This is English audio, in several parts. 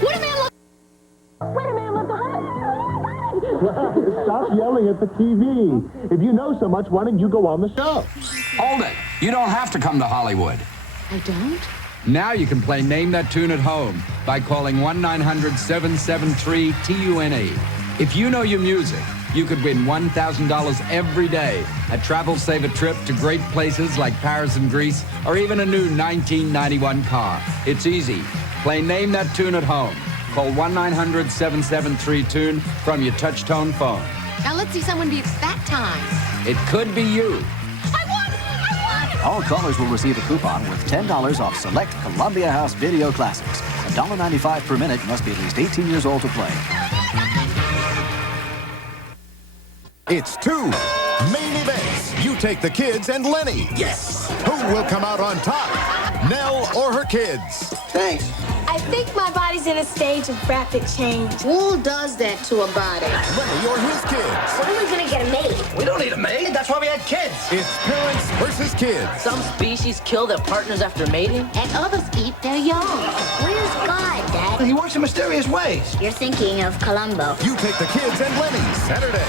What a man look... Wait a man, look Well, stop yelling at the TV. If you know so much, why don't you go on the show? Hold it. You don't have to come to Hollywood. I don't? Now you can play Name That Tune at home by calling 1-900-773-TUNE. If you know your music, you could win $1,000 every day, a travel saver trip to great places like Paris and Greece, or even a new 1991 car. It's easy. Play Name That Tune at home. Call 1-900-773-TUNE from your touch-tone phone. Now let's see someone beat that time. It could be you. I won! All callers will receive a coupon worth $10 off select Columbia House video classics. $1.95 per minute. Must be at least 18 years old to play. It's two main events. You take the kids and Lenny. Yes. Who will come out on top? Nell or her kids? Thanks. I think my body's in a stage of rapid change. Who does that to a body? Lenny or his kids? When are we gonna get a maid? We don't need a maid. That's why we had kids. It's parents versus kids. Some species kill their partners after mating, And others eat their young. Where's God, Dad? He works in mysterious ways. You're thinking of Columbo. You take the kids and Lenny Saturday.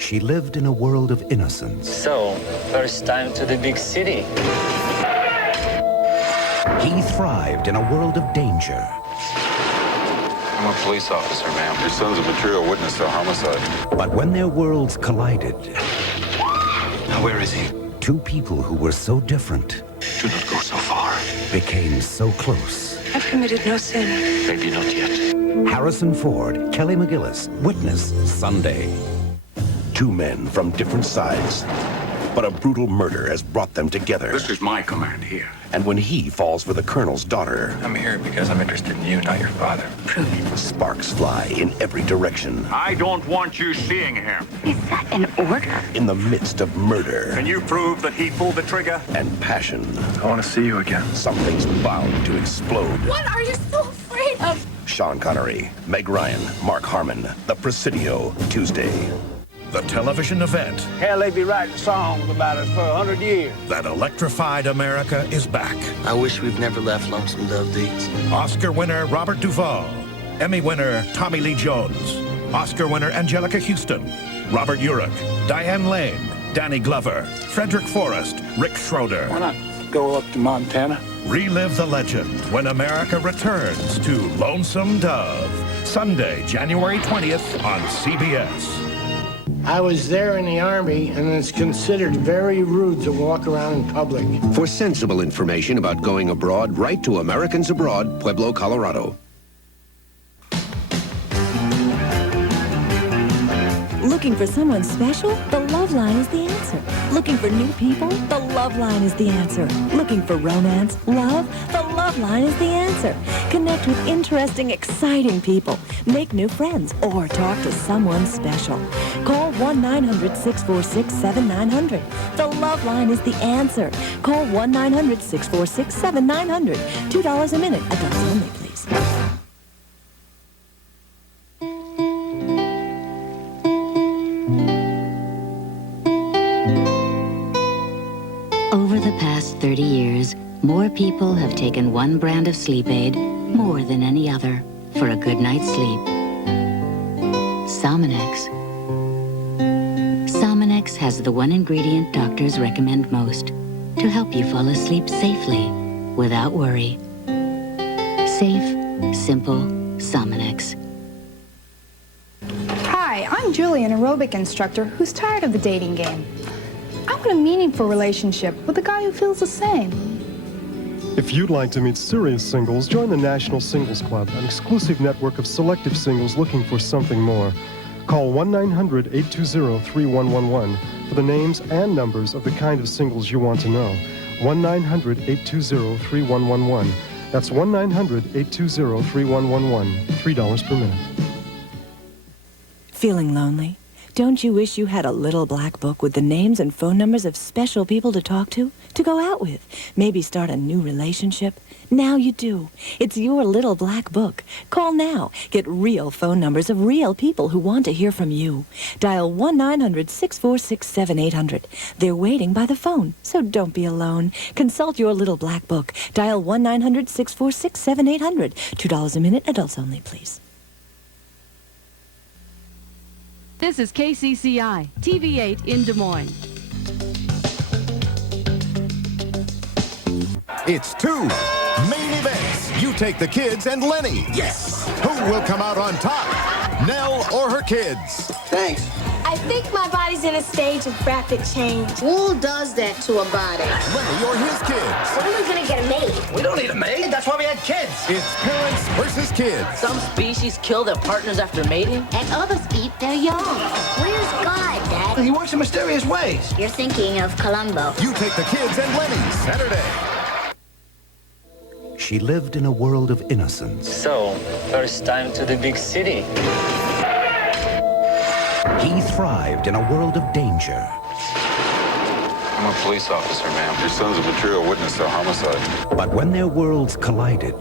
She lived in a world of innocence. So, first time to the big city. He thrived in a world of danger. I'm a police officer, ma'am. Your son's a material witness to a homicide. But when their worlds collided... Now, where is he? Two people who were so different... Do not go so far. ...became so close. I've committed no sin. Maybe not yet. Harrison Ford, Kelly McGillis, Witness, Sunday. Two men from different sides, but a brutal murder has brought them together. This is my command here. And when he falls for the colonel's daughter... I'm here because I'm interested in you, not your father. Sparks fly in every direction. I don't want you seeing him. Is that an order? In the midst of murder... Can you prove that he pulled the trigger? ...and passion. I want to see you again. Something's bound to explode. What are you so afraid of? Sean Connery, Meg Ryan, Mark Harmon, The Presidio, Tuesday. The television event. Hell, they be writing songs about us for 100 years. That electrified America is back. I wish we'd never left Lonesome Dove Deeds. Oscar winner Robert Duvall. Emmy winner Tommy Lee Jones. Oscar winner Angelica Houston. Robert Urich. Diane Lane. Danny Glover. Frederick Forrest. Rick Schroeder. Why not go up to Montana? Relive the legend when America returns to Lonesome Dove. Sunday, January 20th on CBS. I was there in the Army, and it's considered very rude to walk around in public. For sensible information about going abroad, write to Americans Abroad, Pueblo, Colorado. Looking for someone special? The Love Line is the answer. Looking for new people? The Love Line is the answer. Looking for romance, love? The Love Line is the answer. Connect with interesting, exciting people. Make new friends or talk to someone special. Call 1-900-646-7900. The Love Line is the answer. Call 1-900-646-7900. $2 a minute. Adults only, please. Over the past 30 years, more people have taken one brand of sleep aid more than any other for a good night's sleep. Sominex. Sominex has the one ingredient doctors recommend most to help you fall asleep safely without worry. Safe, simple Sominex. Hi, I'm Julie, an aerobic instructor who's tired of the dating game. I want a meaningful relationship with a guy who feels the same. If you'd like to meet serious singles, join the National Singles Club, an exclusive network of selective singles looking for something more. Call 1-900-820-3111 for the names and numbers of the kind of singles you want to know. 1-900-820-3111. That's 1-900-820-3111. $3 per minute. Feeling lonely? Don't you wish you had a little black book with the names and phone numbers of special people to talk to go out with, maybe start a new relationship? Now you do. It's your little black book. Call now. Get real phone numbers of real people who want to hear from you. Dial 1-900-646-7800. They're waiting by the phone, so don't be alone. Consult your little black book. Dial 1-900-646-7800. $2 a minute, adults only, please. This is KCCI, TV8 in Des Moines. It's two main events. You take the kids and Lenny. Yes. Who will come out on top? Nell or her kids? Thanks. I think my body's in a stage of rapid change. Who does that to a body? Lenny or his kids? When are we gonna get a maid? We don't need a maid. That's why we had kids. It's parents versus kids. Some species kill their partners after mating. And others eat their young. Where's God, Dad? He works in mysterious ways. You're thinking of Columbo. You take the kids and Lenny, Saturday. She lived in a world of innocence. So, first time to the big city. He thrived in a world of danger. I'm a police officer, ma'am. Your son's a material witness to a homicide. But when their worlds collided...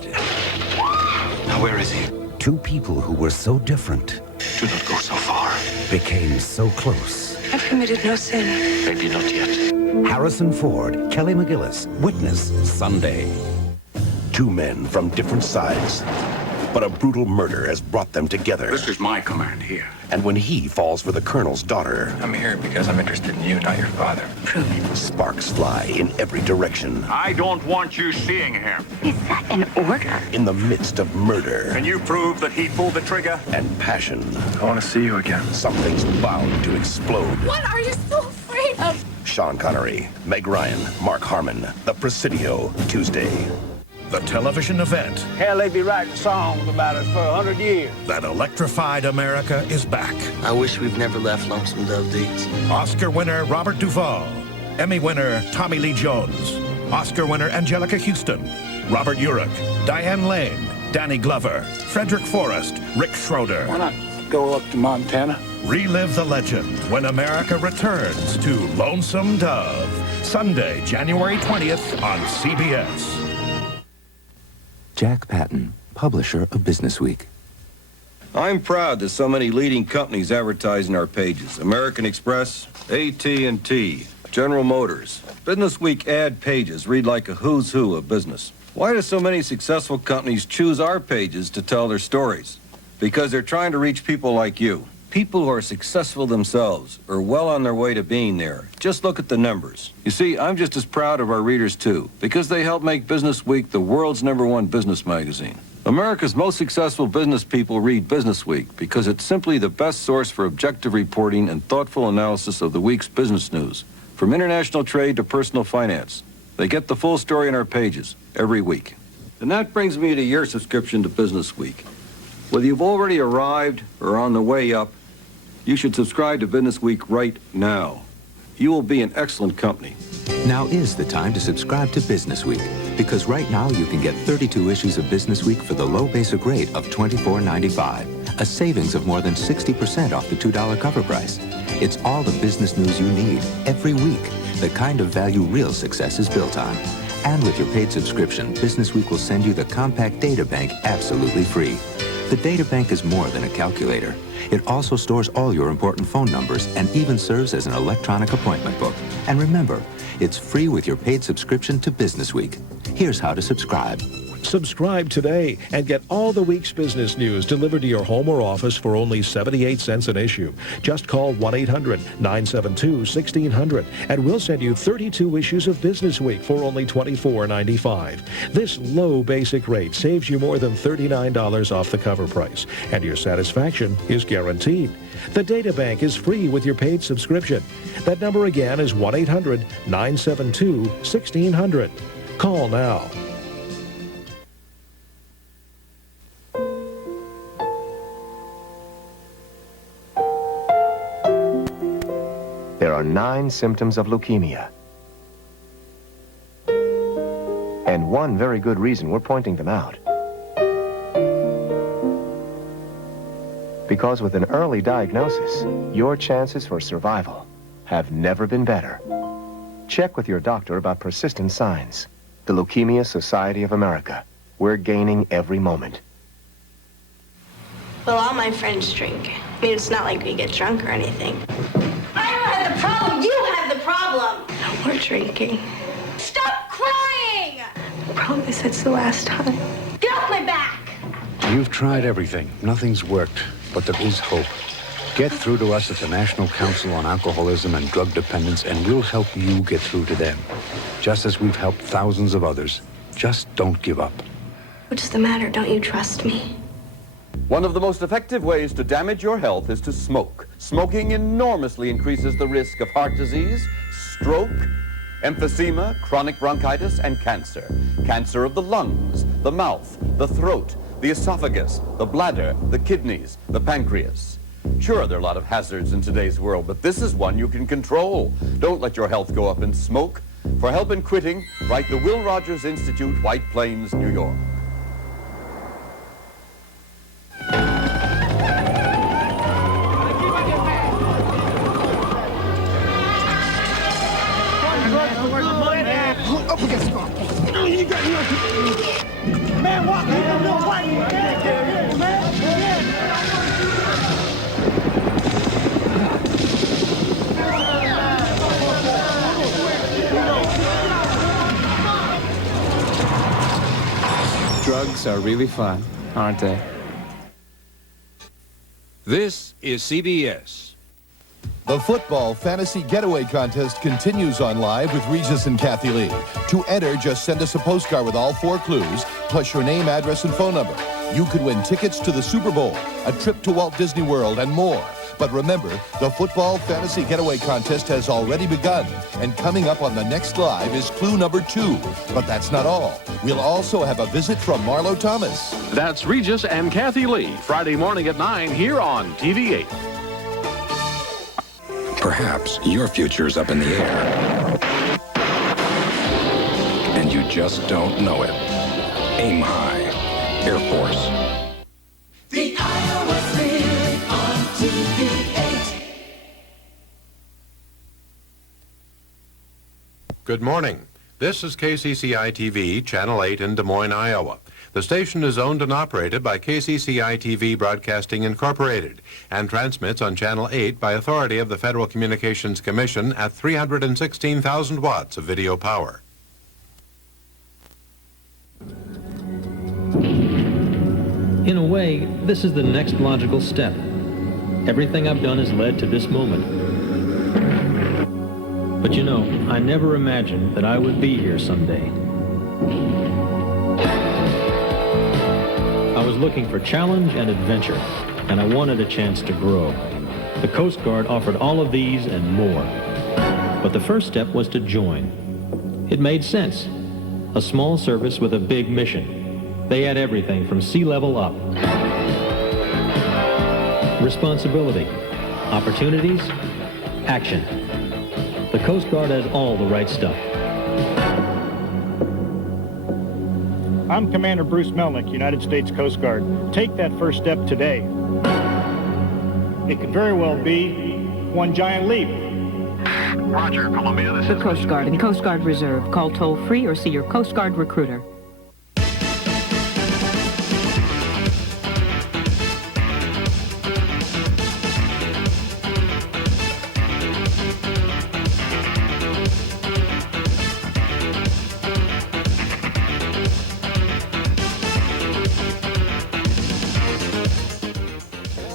Now, where is he? Two people who were so different... Do not go so far. ...became so close. I've committed no sin. Maybe not yet. Harrison Ford, Kelly McGillis, Witness, Sunday. Two men from different sides, but a brutal murder has brought them together. This is my command here. And when he falls for the colonel's daughter, I'm here because I'm interested in you, not your father. Prove it. sparks fly in every direction. I don't want you seeing him. Is that an order? In the midst of murder. Can you prove that he pulled the trigger? And passion. I want to see you again. Something's bound to explode. What are you so afraid of? Sean Connery, Meg Ryan, Mark Harmon, The Presidio, Tuesday. The television event Hell, they be writing songs about us for 100 years. that electrified America is back. I wish we've never left Lonesome Dove Deeds. Oscar winner Robert Duvall. Emmy winner Tommy Lee Jones. Oscar winner Angelica Houston. Robert Urich. Diane Lane. Danny Glover. Frederick Forrest. Rick Schroeder. Why not go up to Montana? Relive the legend when America returns to Lonesome Dove. Sunday, January 20th on CBS. Jack Patton, publisher of BusinessWeek. I'm proud that so many leading companies advertise in our pages. American Express, AT&T, General Motors. BusinessWeek ad pages read like a who's who of business. Why do so many successful companies choose our pages to tell their stories? Because they're trying to reach people like you. People who are successful themselves or well on their way to being there. Just look at the numbers. You see, I'm just as proud of our readers, too, because they help make BusinessWeek the world's #1 business magazine. America's most successful business people read BusinessWeek because it's simply the best source for objective reporting and thoughtful analysis of the week's business news, from international trade to personal finance. They get the full story in our pages every week. And that brings me to your subscription to BusinessWeek. Whether you've already arrived or on the way up, you should subscribe to BusinessWeek right now. You will be in excellent company. Now is the time to subscribe to BusinessWeek, because right now you can get 32 issues of BusinessWeek for the low basic rate of $24.95, a savings of more than 60% off the $2 cover price. It's all the business news you need every week, the kind of value real success is built on. And with your paid subscription, BusinessWeek will send you the compact data bank absolutely free. The data bank is more than a calculator. It also stores all your important phone numbers and even serves as an electronic appointment book. And remember, it's free with your paid subscription to BusinessWeek. Here's how to subscribe. Subscribe today and get all the week's business news delivered to your home or office for only 78 cents an issue. Just call 1-800-972-1600 and we'll send you 32 issues of BusinessWeek for only $24.95. This low basic rate saves you more than $39 off the cover price, and your satisfaction is guaranteed. The data bank is free with your paid subscription. That number again is 1-800-972-1600. Call now. There are 9 symptoms of leukemia. And one very good reason we're pointing them out. Because with an early diagnosis, your chances for survival have never been better. Check with your doctor about persistent signs. The Leukemia Society of America. We're gaining every moment. Well, all my friends drink. I mean, it's not like we get drunk or anything. I don't have the problem. You have the problem. No more drinking. Stop crying! I promise it's the last time. Get off my back! You've tried everything. Nothing's worked. But there is hope. Get through to us at the National Council on Alcoholism and Drug Dependence, and we'll help you get through to them. Just as we've helped thousands of others. Just don't give up. What's the matter? Don't you trust me? One of the most effective ways to damage your health is to smoke. Smoking enormously increases the risk of heart disease, stroke, emphysema, chronic bronchitis, and cancer. Cancer of the lungs, the mouth, the throat, the esophagus, the bladder, the kidneys, the pancreas. Sure, there are a lot of hazards in today's world, but this is one you can control. Don't let your health go up in smoke. For help in quitting, write the Will Rogers Institute, White Plains, New York. Up against the car. Man, walk. Drugs are really fun, aren't they? This is CBS. The Football Fantasy Getaway Contest continues on live with Regis and Kathie Lee. To enter, just send us a postcard with all 4 clues, plus your name, address, and phone number. You could win tickets to the Super Bowl, a trip to Walt Disney World, and more. But remember, the Football Fantasy Getaway Contest has already begun, and coming up on the next live is clue number 2. But that's not all. We'll also have a visit from Marlo Thomas. That's Regis and Kathie Lee, Friday morning at 9 here on TV8. Perhaps your future's up in the air, and you just don't know it. Aim high, Air Force. The Iowa's really on TV8. Good morning. This is KCCI-TV, Channel 8 in Des Moines, Iowa. The station is owned and operated by KCCI-TV Broadcasting Incorporated and transmits on Channel 8 by authority of the Federal Communications Commission at 316,000 watts of video power. In a way, this is the next logical step. Everything I've done has led to this moment. But you know, I never imagined that I would be here someday. I was looking for challenge and adventure, and I wanted a chance to grow. The Coast Guard offered all of these and more. But the first step was to join. It made sense. A small service with a big mission. They had everything from sea level up. Responsibility, opportunities, action. The Coast Guard has all the right stuff. I'm Commander Bruce Melnick, United States Coast Guard. Take that first step today. It could very well be one giant leap. Roger, Columbia, this is The Coast Guard and Coast Guard Reserve. Call toll-free or see your Coast Guard recruiter.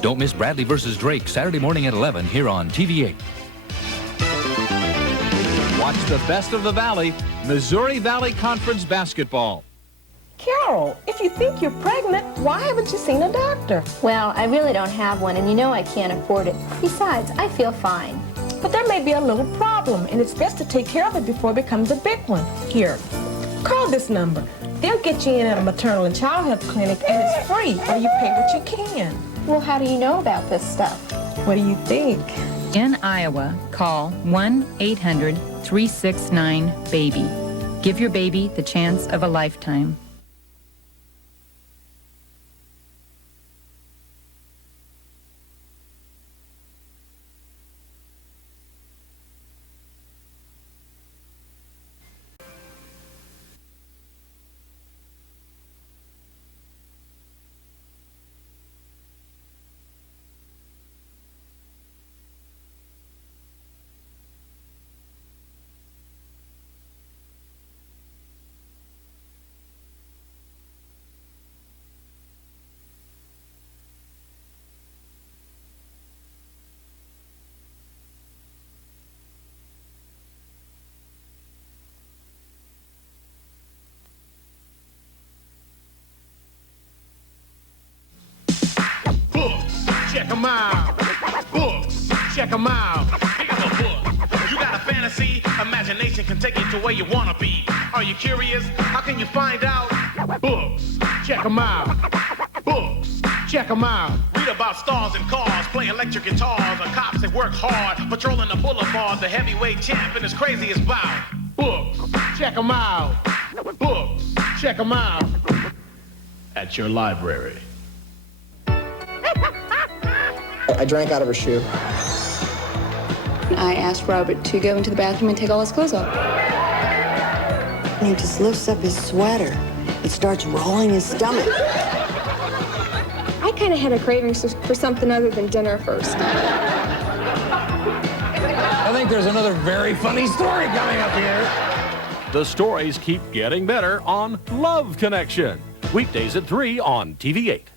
Don't miss Bradley versus Drake, Saturday morning at 11 here on TV8. Watch the best of the Valley, Missouri Valley Conference basketball. Carol, if you think you're pregnant, why haven't you seen a doctor? Well, I really don't have one, and you know I can't afford it. Besides, I feel fine. But there may be a little problem, and it's best to take care of it before it becomes a big one. Here, call this number. They'll get you in at a maternal and child health clinic, and it's free, or you pay what you can. Well, how do you know about this stuff? What do you think? In Iowa, call 1-800-369-BABY. Give your baby the chance of a lifetime. check 'em out. Books, check 'em out. Pick up a book. You got a fantasy? Imagination can take you to where you wanna be. Are you curious? How can you find out? Books, check 'em out. Books, check 'em out. Read about stars and cars, play electric guitars, or cops that work hard, patrolling the boulevard, the heavyweight champ and his craziest bout. Books, check 'em out. Books, check 'em out. At your library. I drank out of her shoe. I asked Robert to go into the bathroom and take all his clothes off. And he just lifts up his sweater and starts rolling his stomach. I kind of had a craving for something other than dinner first. I think there's another very funny story coming up here. The stories keep getting better on Love Connection. Weekdays at 3 on TV8.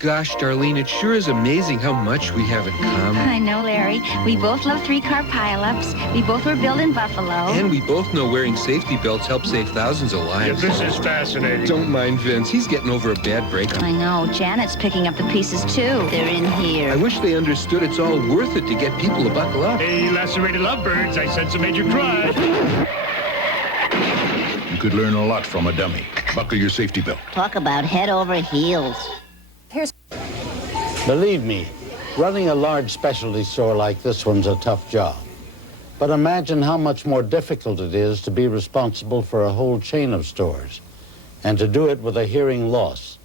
Gosh, Darlene, it sure is amazing how much we have in common. I know, Larry. We both love three-car pileups. We both were built in Buffalo. And we both know wearing safety belts helps save thousands of lives. Yeah, this is fascinating. Don't mind Vince. He's getting over a bad breakup. I know. Janet's picking up the pieces, too. They're in here. I wish they understood it's all worth it to get people to buckle up. Hey, lacerated lovebirds, I sense a major crush. You could learn a lot from a dummy. Buckle your safety belt. Talk about head over heels. Believe me, running a large specialty store like this one's a tough job. But imagine how much more difficult it is to be responsible for a whole chain of stores and to do it with a hearing loss.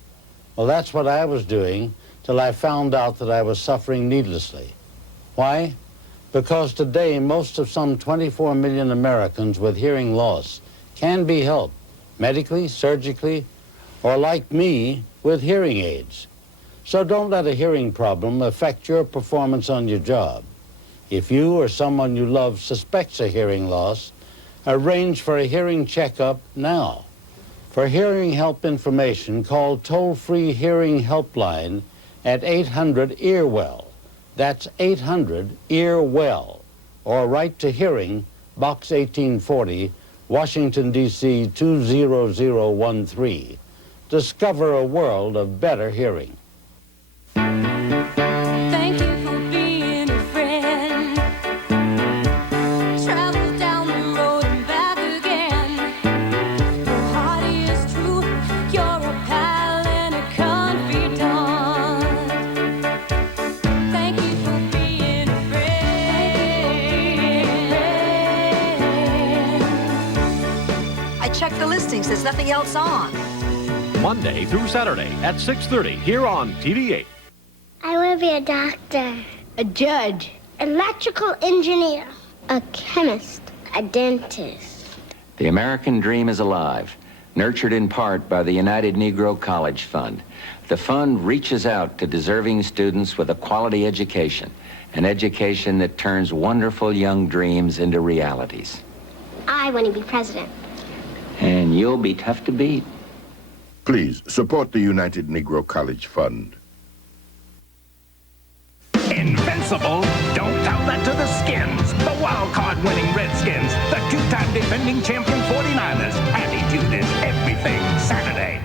Well, that's what I was doing till I found out that I was suffering needlessly. Why? Because today, most of some 24 million Americans with hearing loss can be helped medically, surgically, or like me, with hearing aids. So don't let a hearing problem affect your performance on your job. If you or someone you love suspects a hearing loss, arrange for a hearing checkup now. For hearing help information, call toll-free hearing helpline at 800-EAR-WELL. That's 800-EAR-WELL. Or write to Hearing, Box 1840, Washington, D.C. 20013. Discover a world of better hearing. Thank you for being a friend. Travel down the road and back again. Your heart is true. You're a pal and a confidant. Thank you for being a friend. I checked the listings. There's nothing else on. Monday through Saturday at 6:30 here on TV8. I want to be a doctor, a judge, electrical engineer, a chemist, a dentist. The American dream is alive, nurtured in part by the United Negro College Fund. The fund reaches out to deserving students with a quality education, an education that turns wonderful young dreams into realities. I want to be president. And you'll be tough to beat. Please support the United Negro College Fund. Invincible? Don't doubt that to the skins. The wild card winning Redskins, the two-time defending champion 49ers. Attitude is everything. Saturday.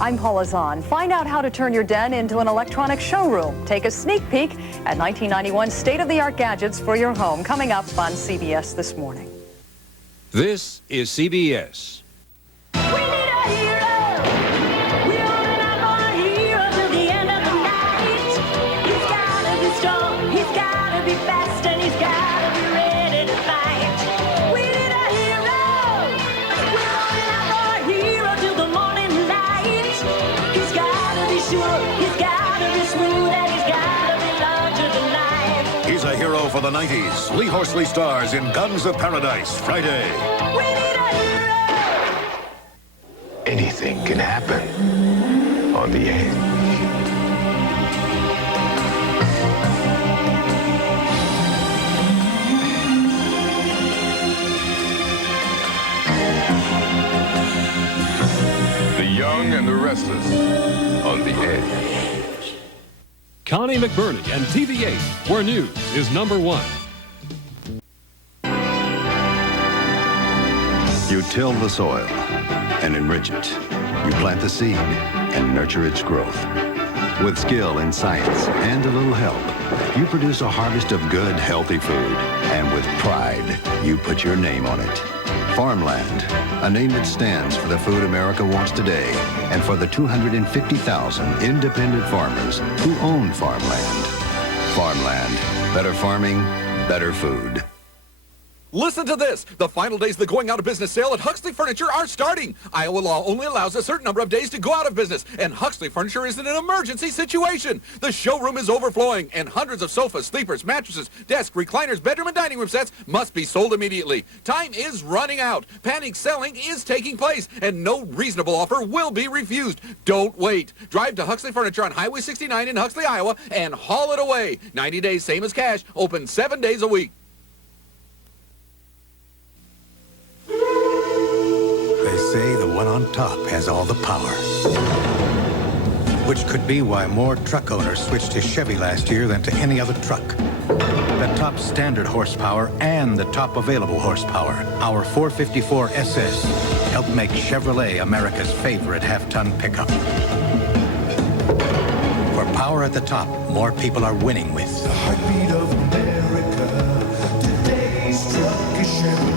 I'm Paula Zahn. Find out how to turn your den into an electronic showroom. Take a sneak peek at 1991 state-of-the-art gadgets for your home, coming up on CBS This Morning. This is CBS. He's a hero for the 90s. Lee Horsley stars in Guns of Paradise, Friday. Anything can happen on the edge. The young and the restless on the edge. Connie McBurney and TV8, where news is number one. You till the soil and enrich it. You plant the seed and nurture its growth. With skill in science and a little help, you produce a harvest of good, healthy food. And with pride, you put your name on it. Farmland, a name that stands for the food America wants today and for the 250,000 independent farmers who own farmland. Farmland, better farming, better food. Listen to this. The final days of the going out of business sale at Huxley Furniture are starting. Iowa law only allows a certain number of days to go out of business, and Huxley Furniture is in an emergency situation. The showroom is overflowing, and hundreds of sofas, sleepers, mattresses, desks, recliners, bedroom and dining room sets must be sold immediately. Time is running out. Panic selling is taking place, and no reasonable offer will be refused. Don't wait. Drive to Huxley Furniture on Highway 69 in Huxley, Iowa, and haul it away. 90 days, same as cash, open 7 days a week. They say the one on top has all the power. Which could be why more truck owners switched to Chevy last year than to any other truck. The top standard horsepower and the top available horsepower. Our 454 SS helped make Chevrolet America's favorite half-ton pickup. For power at the top, more people are winning with. The heartbeat of America. Today's truck is Chevrolet.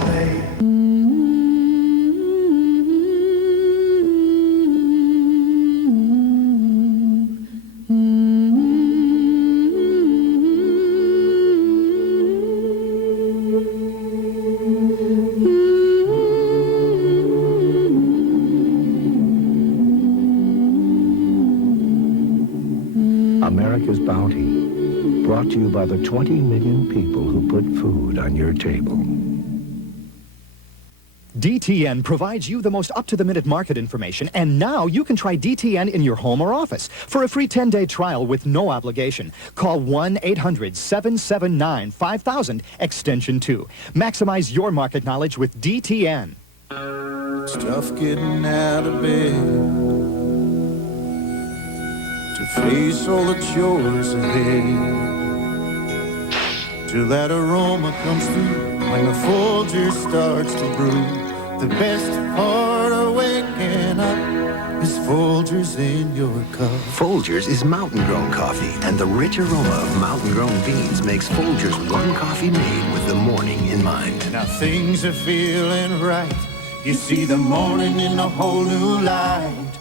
America's Bounty, brought to you by the 20 million people who put food on your table. DTN provides you the most up-to-the-minute market information, and now you can try DTN in your home or office. For a free 10-day trial with no obligation, call 1-800-779-5000, extension 2. Maximize your market knowledge with DTN. It's tough getting out of bed to face all the chores ahead, till that aroma comes through when the Folgers starts to brew. The best part of waking up is Folgers in your cup. Folgers is mountain-grown coffee, and the rich aroma of mountain-grown beans makes Folgers one coffee made with the morning in mind. Now things are feeling right. You see the morning in a whole new light.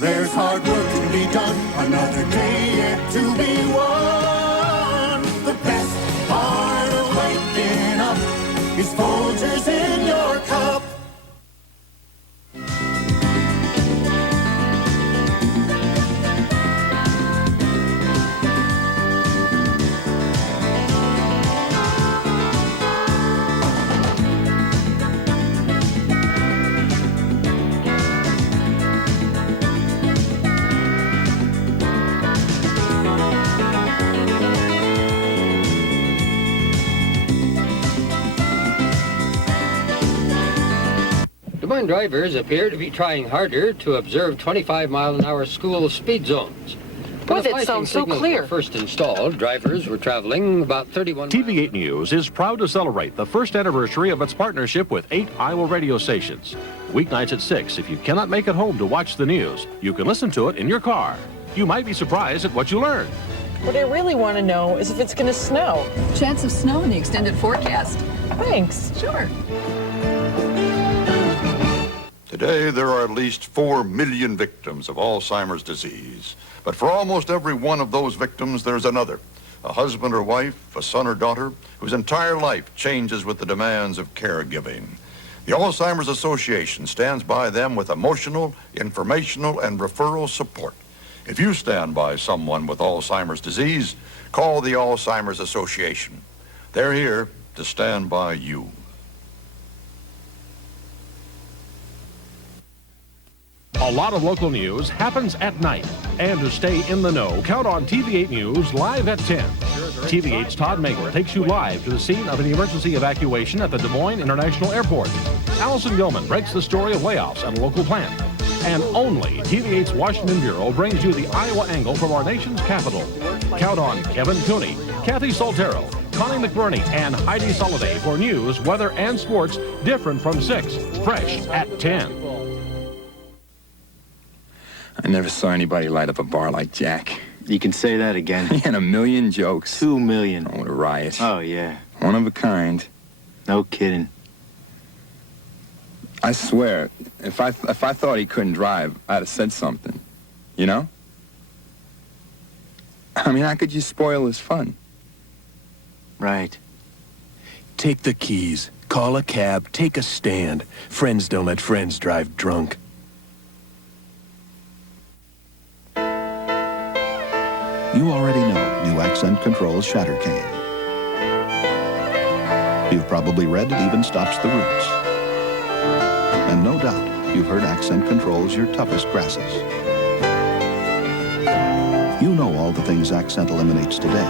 There's hard work to be done, another day yet to be won. The best part of waking up is Folgers in your cup. Drivers appear to be trying harder to observe 25-mile-an-hour school speed zones. Boy, that sounds so clear. First installed, drivers were traveling about 31 TV8 News is proud to celebrate the first anniversary of its partnership with 8 Iowa radio stations. Weeknights at 6, if you cannot make it home to watch the news, you can listen to it in your car. You might be surprised at what you learn. What I really want to know is if it's going to snow. Chance of snow in the extended forecast. Thanks. Sure. Today, there are at least 4 million victims of Alzheimer's disease. But for almost every one of those victims, there's another. A husband or wife, a son or daughter, whose entire life changes with the demands of caregiving. The Alzheimer's Association stands by them with emotional, informational, and referral support. If you stand by someone with Alzheimer's disease, call the Alzheimer's Association. They're here to stand by you. A lot of local news happens at night. And to stay in the know, count on TV8 News live at 10. TV8's Todd Mager takes you live to the scene of an emergency evacuation at the Des Moines International Airport. Allison Gilman breaks the story of layoffs at a local plant. And only TV8's Washington Bureau brings you the Iowa angle from our nation's capital. Count on Kevin Cooney, Kathie Soltero, Connie McBurney, and Heidi Soliday for news, weather, and sports different from 6, fresh at 10. I never saw anybody light up a bar like Jack. You can say that again. And a million jokes. 2 million. Oh, what a riot. Oh, yeah. One of a kind. No kidding. I swear, if I thought he couldn't drive, I'd have said something. You know? I mean, how could you spoil his fun? Right. Take the keys. Call a cab. Take a stand. Friends don't let friends drive drunk. You already know new Accent Control's Shatter Cane. You've probably read it even stops the roots. And no doubt, you've heard Accent Control's your toughest grasses. You know all the things Accent eliminates today.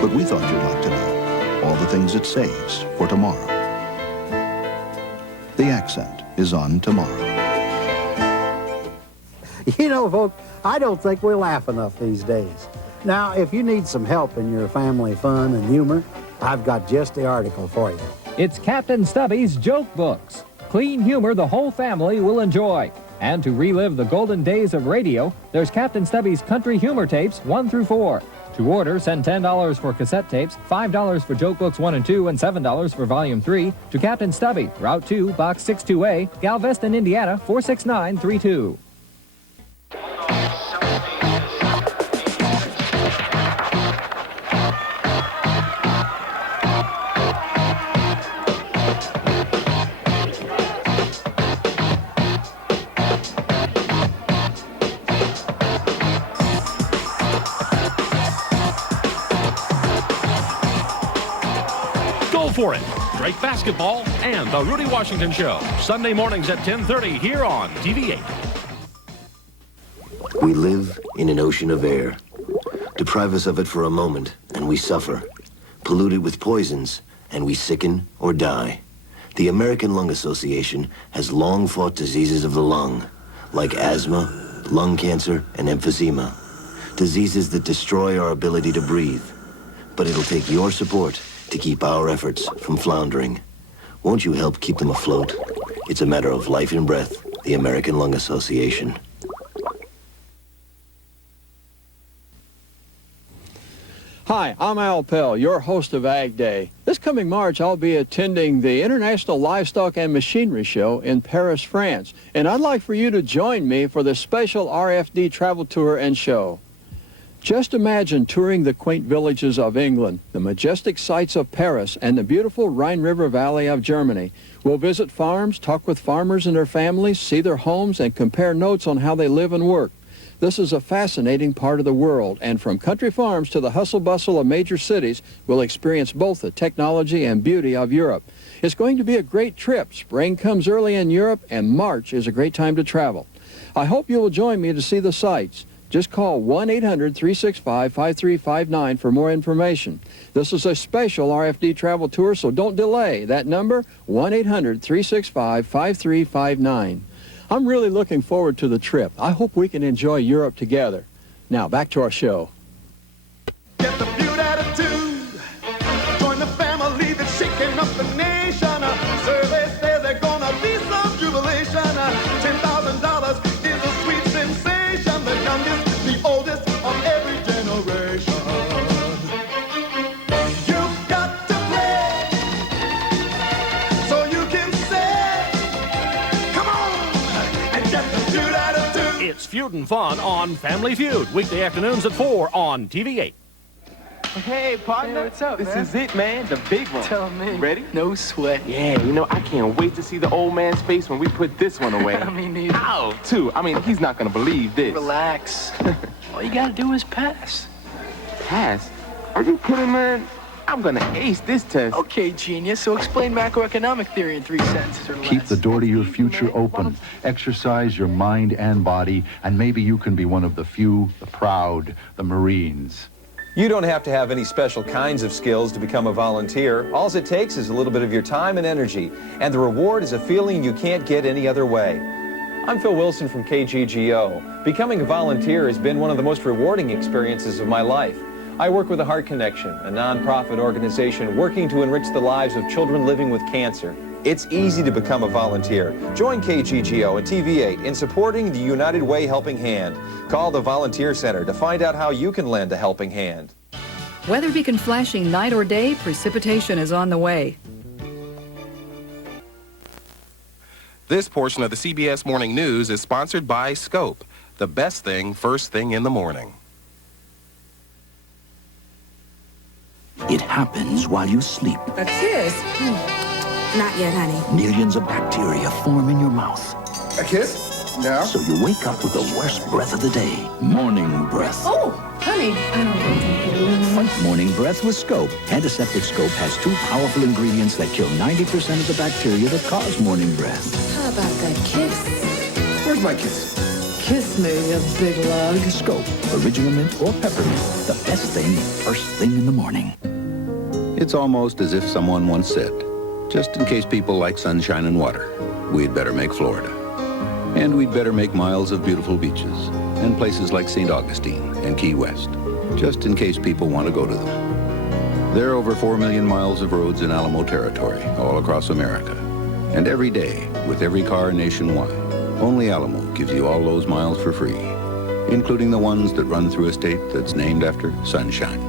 But we thought you'd like to know all the things it saves for tomorrow. The Accent is on tomorrow. You know, folks, I don't think we laugh enough these days. Now, if you need some help in your family fun and humor, I've got just the article for you. It's Captain Stubby's Joke Books. Clean humor the whole family will enjoy. And to relive the golden days of radio, there's Captain Stubby's Country Humor Tapes 1 through 4. To order, send $10 for cassette tapes, $5 for Joke Books 1 and 2, and $7 for Volume 3 to Captain Stubby, Route 2, Box 62A, Galveston, Indiana, 46932. For it. Drake basketball and the Rudy Washington Show. Sunday mornings at 10:30 here on TV8. We live in an ocean of air. Deprive us of it for a moment, and we suffer. Pollute it with poisons, and we sicken or die. The American Lung Association has long fought diseases of the lung, like asthma, lung cancer, and emphysema. Diseases that destroy our ability to breathe. But it'll take your support to keep our efforts from floundering. Won't you help keep them afloat? It's a matter of life and breath. The American Lung Association. Hi, I'm Al Pell, your host of AgDay. This coming March, I'll be attending the International Livestock and Machinery Show in Paris, France. And I'd like for you to join me for the special RFD travel tour and show. Just imagine touring the quaint villages of England, the majestic sights of Paris, and the beautiful Rhine River Valley of Germany. We'll visit farms, talk with farmers and their families, see their homes, and compare notes on how they live and work. This is a fascinating part of the world, and from country farms to the hustle-bustle of major cities, we'll experience both the technology and beauty of Europe. It's going to be a great trip. Spring comes early in Europe, and March is a great time to travel. I hope you will join me to see the sights. Just call 1-800-365-5359 for more information. This is a special RFD travel tour, so don't delay. That number, 1-800-365-5359. I'm really looking forward to the trip. I hope we can enjoy Europe together. Now, back to our show. Get the beaut attitude. Join the family that's shaking up the nation. Survey says there's gonna be some jubilation. $10,000 is a sweet sensation. The youngest, the oldest of every generation. You've got to play so you can say, come on, and get the beaut attitude. It's Feud and Fun on Family Feud, weekday afternoons at 4 on TV8. Hey, partner. Hey, what's up, This man? is it, man. The big one. Tell me. Ready? No sweat. Yeah, you know, I can't wait to see the old man's face when we put this one away. I mean, neither. Ow, too. I mean, he's not going to believe this. Relax. All you gotta do is pass. Pass? Are you kidding, man? I'm going to ace this test. Okay, genius. So explain macroeconomic theory in 3 sentences or less. Keep the door to your future open. Exercise your mind and body, and maybe you can be one of the few, the proud, the Marines. You don't have to have any special kinds of skills to become a volunteer. All it takes is a little bit of your time and energy, and the reward is a feeling you can't get any other way. I'm Phil Wilson from KGGO. Becoming a volunteer has been one of the most rewarding experiences of my life. I work with the Heart Connection, a nonprofit organization working to enrich the lives of children living with cancer. It's easy to become a volunteer. Join KGGO and TV8 in supporting the United Way Helping Hand. Call the Volunteer Center to find out how you can lend a helping hand. Weather beacon flashing night or day, precipitation is on the way. This portion of the CBS Morning News is sponsored by Scope, the best thing first thing in the morning. It happens while you sleep. A kiss? Not yet, honey. Millions of bacteria form in your mouth. A kiss? No. So you wake up with the worst breath of the day. Morning breath. Oh, honey, I don't think Fight morning breath with Scope. Antiseptic Scope has 2 powerful ingredients that kill 90% of the bacteria that cause morning breath. How about that kiss? Where's my kiss? Kiss me, you big lug. Scope, original mint or peppermint. The best thing, first thing in the morning. It's almost as if someone once said, just in case people like sunshine and water, we'd better make Florida. And we'd better make miles of beautiful beaches and places like St. Augustine and Key West, just in case people want to go to them. There are over 4 million miles of roads in Alamo territory all across America. And every day, with every car nationwide, only Alamo gives you all those miles for free, including the ones that run through a state that's named after sunshine.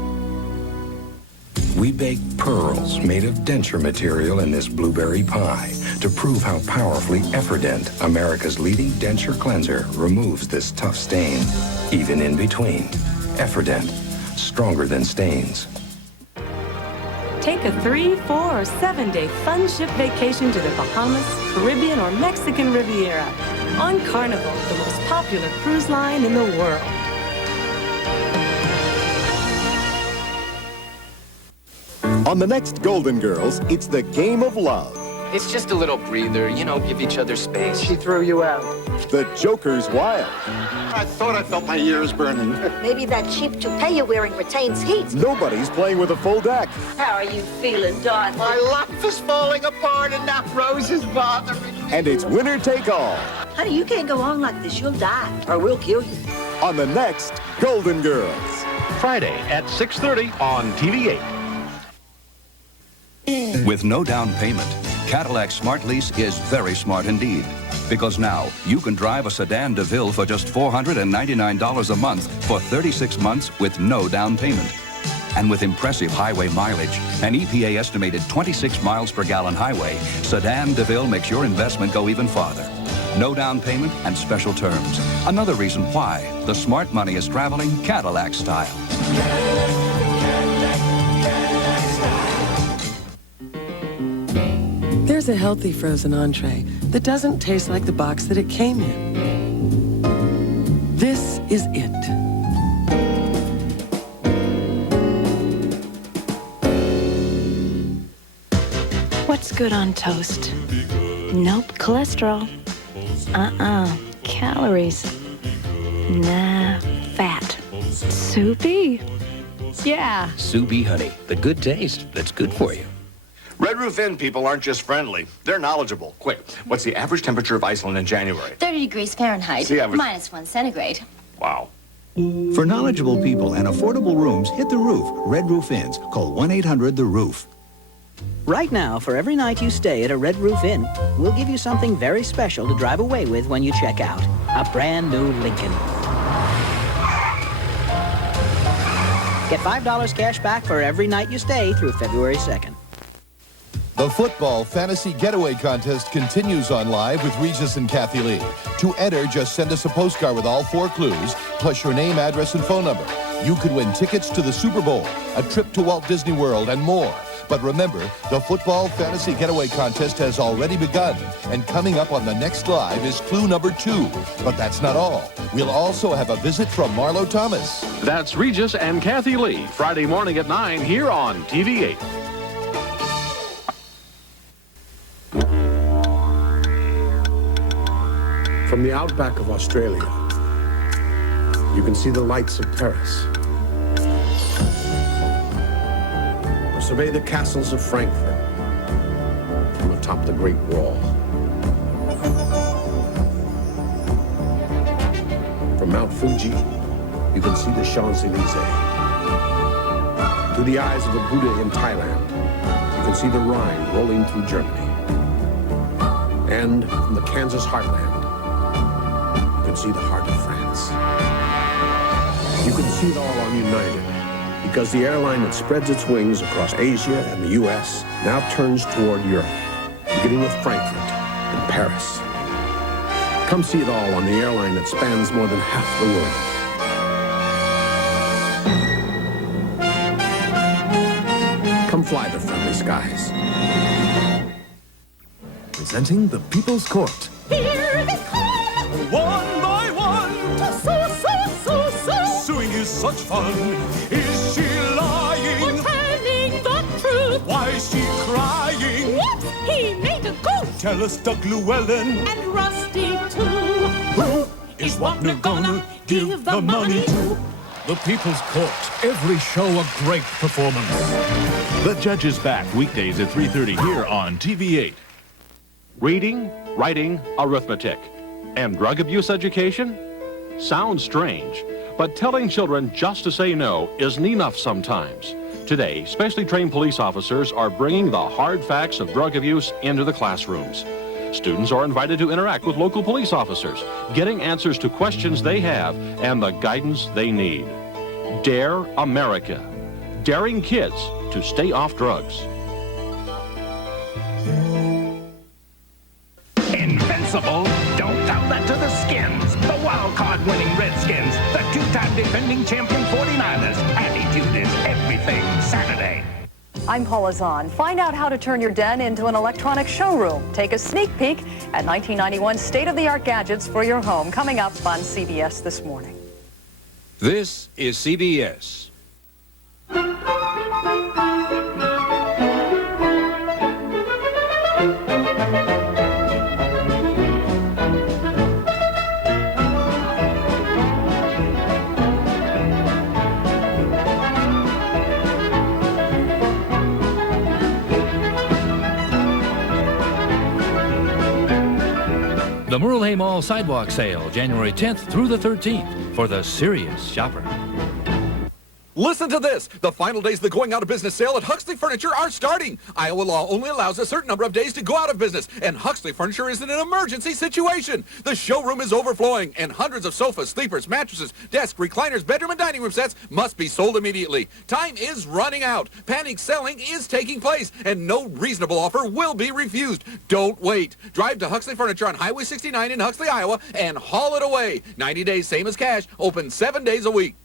We bake pearls made of denture material in this blueberry pie to prove how powerfully Efferdent, America's leading denture cleanser, removes this tough stain, even in between. Efferdent, stronger than stains. Take a 3, 4, or 7-day fun ship vacation to the Bahamas, Caribbean, or Mexican Riviera on Carnival, the most popular cruise line in the world. On the next Golden Girls, it's the game of love. It's just a little breather, you know, give each other space. She threw you out. The Joker's wild. I thought I felt my ears burning. Maybe that cheap toupee you're wearing retains heat. Nobody's playing with a full deck. How are you feeling, Dorothy? My life is falling apart and that Rose is bothering me. And it's winner take all. Honey, you can't go on like this. You'll die, or we'll kill you. On the next Golden Girls. Friday at 6:30 on TV8. With no down payment, Cadillac Smart Lease is very smart indeed. Because now, you can drive a sedan DeVille for just $499 a month for 36 months with no down payment. And with impressive highway mileage, an EPA estimated 26 miles per gallon highway, sedan DeVille makes your investment go even farther. No down payment and special terms. Another reason why the smart money is traveling Cadillac style. There's a healthy frozen entree that doesn't taste like the box that it came in. This is it. What's good on toast? Nope, cholesterol. Calories. Nah, fat. Soupy. Yeah. Soupy honey, the good taste that's good for you. Red Roof Inn people aren't just friendly, they're knowledgeable. Quick, what's the average temperature of Iceland in January? 30 degrees Fahrenheit, -1 centigrade. Wow. For knowledgeable people and affordable rooms, hit the roof. Red Roof Inns. Call 1-800-THE-ROOF. Right now, for every night you stay at a Red Roof Inn, we'll give you something very special to drive away with when you check out. A brand new Lincoln. Get $5 cash back for every night you stay through February 2nd. The Football Fantasy Getaway Contest continues on live with Regis and Kathie Lee. To enter, just send us a postcard with all 4 clues, plus your name, address, and phone number. You could win tickets to the Super Bowl, a trip to Walt Disney World, and more. But remember, the Football Fantasy Getaway Contest has already begun, and coming up on the next live is clue number 2. But that's not all. We'll also have a visit from Marlo Thomas. That's Regis and Kathie Lee, Friday morning at 9 here on TV8. From the outback of Australia, you can see the lights of Paris. Or survey the castles of Frankfurt from atop the Great Wall. From Mount Fuji, you can see the Champs-Élysées. Through the eyes of a Buddha in Thailand, you can see the Rhine rolling through Germany. And from the Kansas heartland, you can see the heart of France. You can see it all on United, because the airline that spreads its wings across Asia and the U.S. now turns toward Europe, beginning with Frankfurt and Paris. Come see it all on the airline that spans more than half the world. Come fly the friendly skies. Presenting the People's Court. Here they come, one by one, to sue. Suing is such fun. Is she lying? Or telling the truth? Why is she crying? Whoops, he made a goof. Tell us, Doug Llewellyn. And Rusty, too. Who is Wapner gonna give the money to? The People's Court. Every show a great performance. The Judge is back weekdays at 3:30 here on TV8. Reading, writing, arithmetic, and drug abuse education? Sounds strange, but telling children just to say no isn't enough sometimes. Today, specially trained police officers are bringing the hard facts of drug abuse into the classrooms. Students are invited to interact with local police officers, getting answers to questions they have and the guidance they need. Dare America, daring kids to stay off drugs. Invincible? Don't doubt that to the Skins. The wild card winning Redskins. The two-time defending champion 49ers. Attitude is everything Saturday. I'm Paula Zahn. Find out how to turn your den into an electronic showroom. Take a sneak peek at 1991 state-of-the-art gadgets for your home. Coming up on CBS This Morning. This is CBS. The Merle Hay Mall Sidewalk Sale, January 10th through the 13th, for the serious shopper. Listen to this. The final days of the going out of business sale at Huxley Furniture are starting. Iowa law only allows a certain number of days to go out of business, and Huxley Furniture is in an emergency situation. The showroom is overflowing, and hundreds of sofas, sleepers, mattresses, desks, recliners, bedroom and dining room sets must be sold immediately. Time is running out. Panic selling is taking place, and no reasonable offer will be refused. Don't wait. Drive to Huxley Furniture on Highway 69 in Huxley, Iowa, and haul it away. 90 days, same as cash, open 7 days a week.